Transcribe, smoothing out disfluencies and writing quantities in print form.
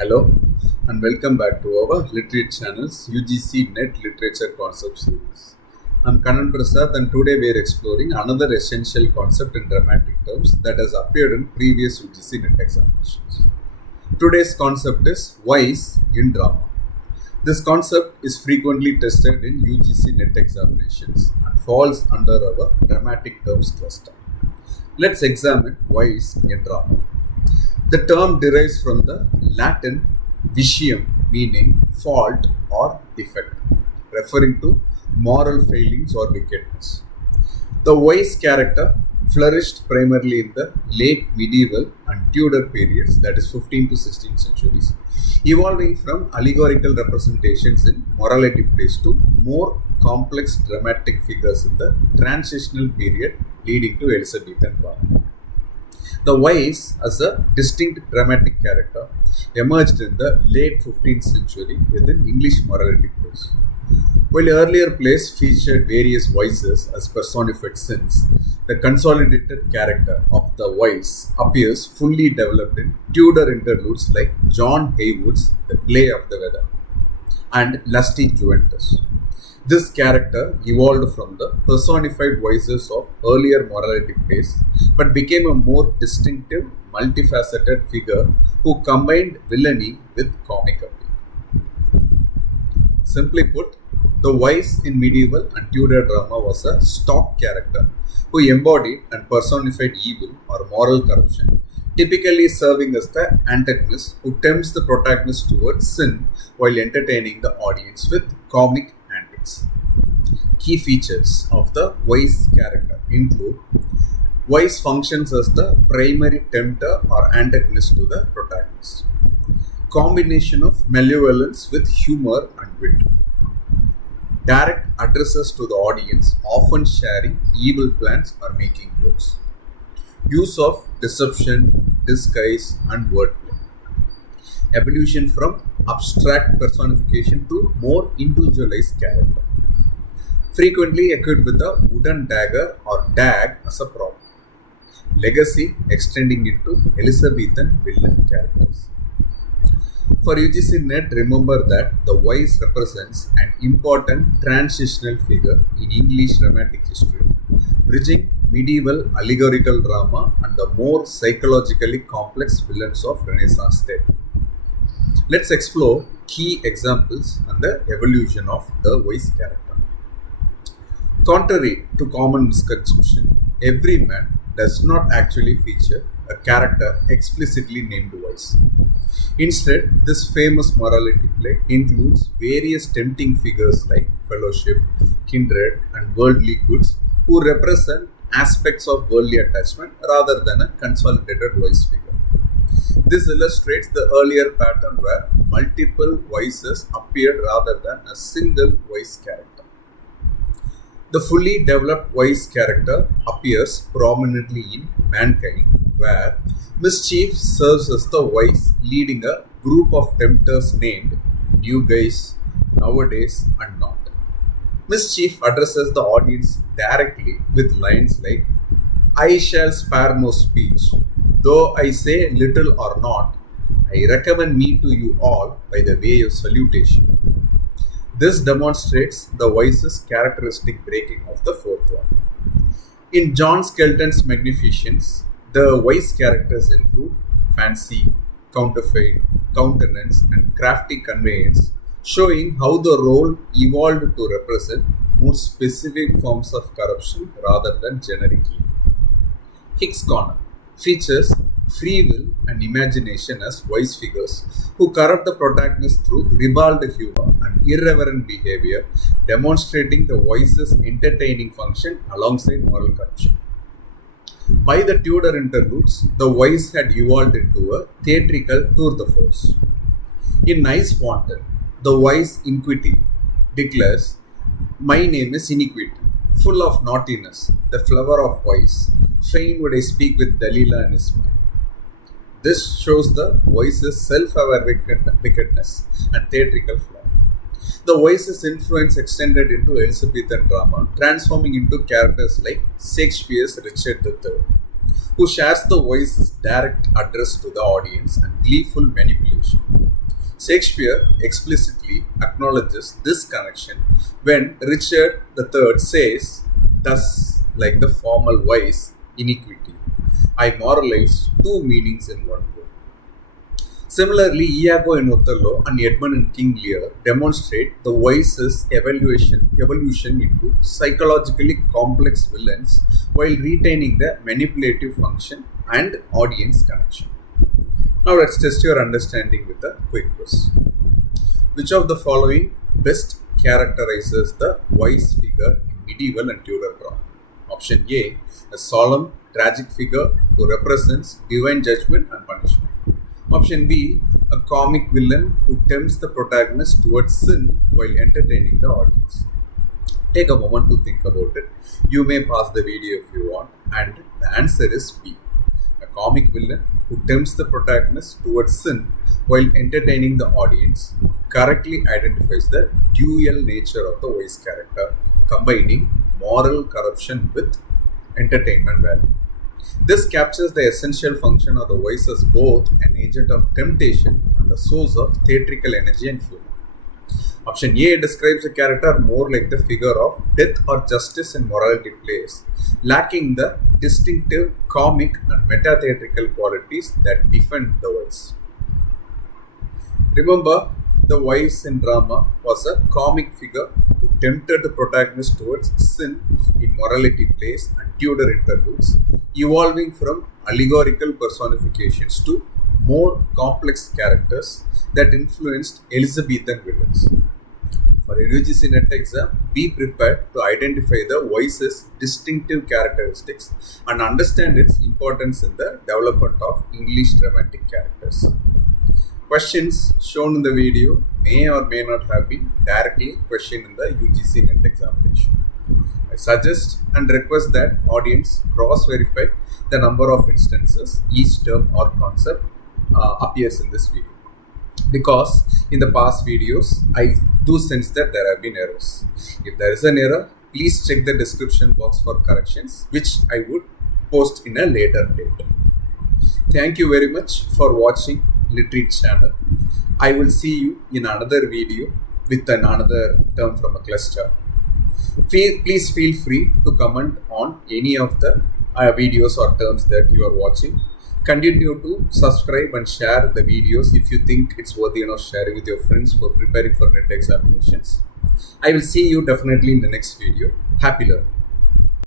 Hello and welcome back to our Literary channel's UGC NET Literature concept series. I'm Kanan Prasad and today we are exploring another essential concept in dramatic terms that has appeared in previous UGC NET examinations. Today's concept is voice in drama. This concept is frequently tested in UGC NET examinations and falls under our dramatic terms cluster. Let's examine voice in drama. The term derives from the Latin vitium, meaning fault or defect, referring to moral failings or wickedness. The wise character flourished primarily in the late medieval and Tudor periods, that is 15th to 16th centuries, evolving from allegorical representations in morality plays to more complex dramatic figures in the transitional period leading to Elizabethan drama. The wise, as a distinct dramatic character, emerged in the late 15th century within English morality plays. While earlier plays featured various vices as personified sins, the consolidated character of the wise appears fully developed in Tudor interludes like John Heywood's The Play of the Weather and Lusty Juventus. This character evolved from the personified vices of earlier morality plays but became a more distinctive, multifaceted figure who combined villainy with comic appeal. Simply put, the wise in medieval and Tudor drama was a stock character who embodied and personified evil or moral corruption, typically serving as the antagonist who tempts the protagonist towards sin while entertaining the audience with comic antics. Key features of the wise character include: wise functions as the primary tempter or antagonist to the protagonist. Combination of malevolence with humor and wit. Direct addresses to the audience, often sharing evil plans or making jokes. Use of deception, disguise, and wordplay. Evolution from abstract personification to more individualized character. Frequently equipped with a wooden dagger or dag as a prop. Legacy extending into Elizabethan villain characters. For UGC NET, remember that the wise represents an important transitional figure in English dramatic history, bridging medieval allegorical drama and the more psychologically complex villains of Renaissance theatre. Let's explore key examples and the evolution of the wise character. Contrary to common misconception, Everyman does not actually feature a character explicitly named wise. Instead, this famous morality play includes various tempting figures like fellowship, kindred, and worldly goods who represent aspects of worldly attachment rather than a consolidated wise figure. This illustrates the earlier pattern where multiple vices appeared rather than a single wise character. The fully developed wise character appears prominently in Mankind, where Mischief serves as the wise leading a group of tempters named New Guys, Nowadays, and Not. Mischief addresses the audience directly with lines like, "I shall spare no speech, though I say little or not, I recommend me to you all by the way of salutation." This demonstrates the wise's characteristic breaking of the fourth one. In John Skelton's Magnificence, the wise characters include fancy, counterfeit, countenance, and crafty conveyance, showing how the role evolved to represent more specific forms of corruption rather than generic evil. Hicks' Corner features free will and imagination as wise figures who corrupt the protagonist through ribald humor and irreverent behavior, demonstrating the wise's entertaining function alongside moral corruption. By the Tudor interludes, the wise had evolved into a theatrical tour de force. In Nice Wanton, the wise Iniquity declares, "My name is Iniquity, full of naughtiness, the flower of vice. Fain would I speak with Delilah and Ismail." This shows the wise's self-aware wickedness and theatrical flair. The wise's influence extended into Elizabethan drama, transforming into characters like Shakespeare's Richard III, who shares the wise's direct address to the audience and gleeful manipulation. Shakespeare explicitly acknowledges this connection when Richard III says, "Thus, like the formal wise iniquity, I moralize two meanings in one word." Similarly, Iago in Othello and Edmund in King Lear demonstrate the wise's evolution into psychologically complex villains while retaining the manipulative function and audience connection. Now let's test your understanding with a quick quiz. Which of the following best characterizes the wise figure in medieval and Tudor drama? Option A, a solemn, tragic figure who represents divine judgment and punishment. Option B, a comic villain who tempts the protagonist towards sin while entertaining the audience. Take a moment to think about it. You may pause the video if you want, and the answer is B. A comic villain who tempts the protagonist towards sin while entertaining the audience correctly identifies the dual nature of the wise character, combining moral corruption with entertainment value. This captures the essential function of the voice as both an agent of temptation and a source of theatrical energy and humor. Option A describes a character more like the figure of death or justice in morality plays, lacking the distinctive comic and meta-theatrical qualities that define the voice. Remember, the voice in drama was a comic figure who tempted the protagonist towards sin in morality plays and Tudor interludes, evolving from allegorical personifications to more complex characters that influenced Elizabethan villains. For UGC NET exam, be prepared to identify the voice's distinctive characteristics and understand its importance in the development of English dramatic characters. Questions shown in the video may or may not have been directly questioned in the UGC NET examination. I suggest and request that audience cross-verify the number of instances each term or concept appears in this video. Because in the past videos, I do sense that there have been errors. If there is an error, please check the description box for corrections, which I would post in a later date. Thank you very much for watching Literate channel. I will see you in another video with another term from a cluster. Please feel free to comment on any of the videos or terms that you are watching. Continue to subscribe and share the videos if you think it's worthy enough sharing with your friends for preparing for NET examinations. I will see you definitely in the next video. Happy learning.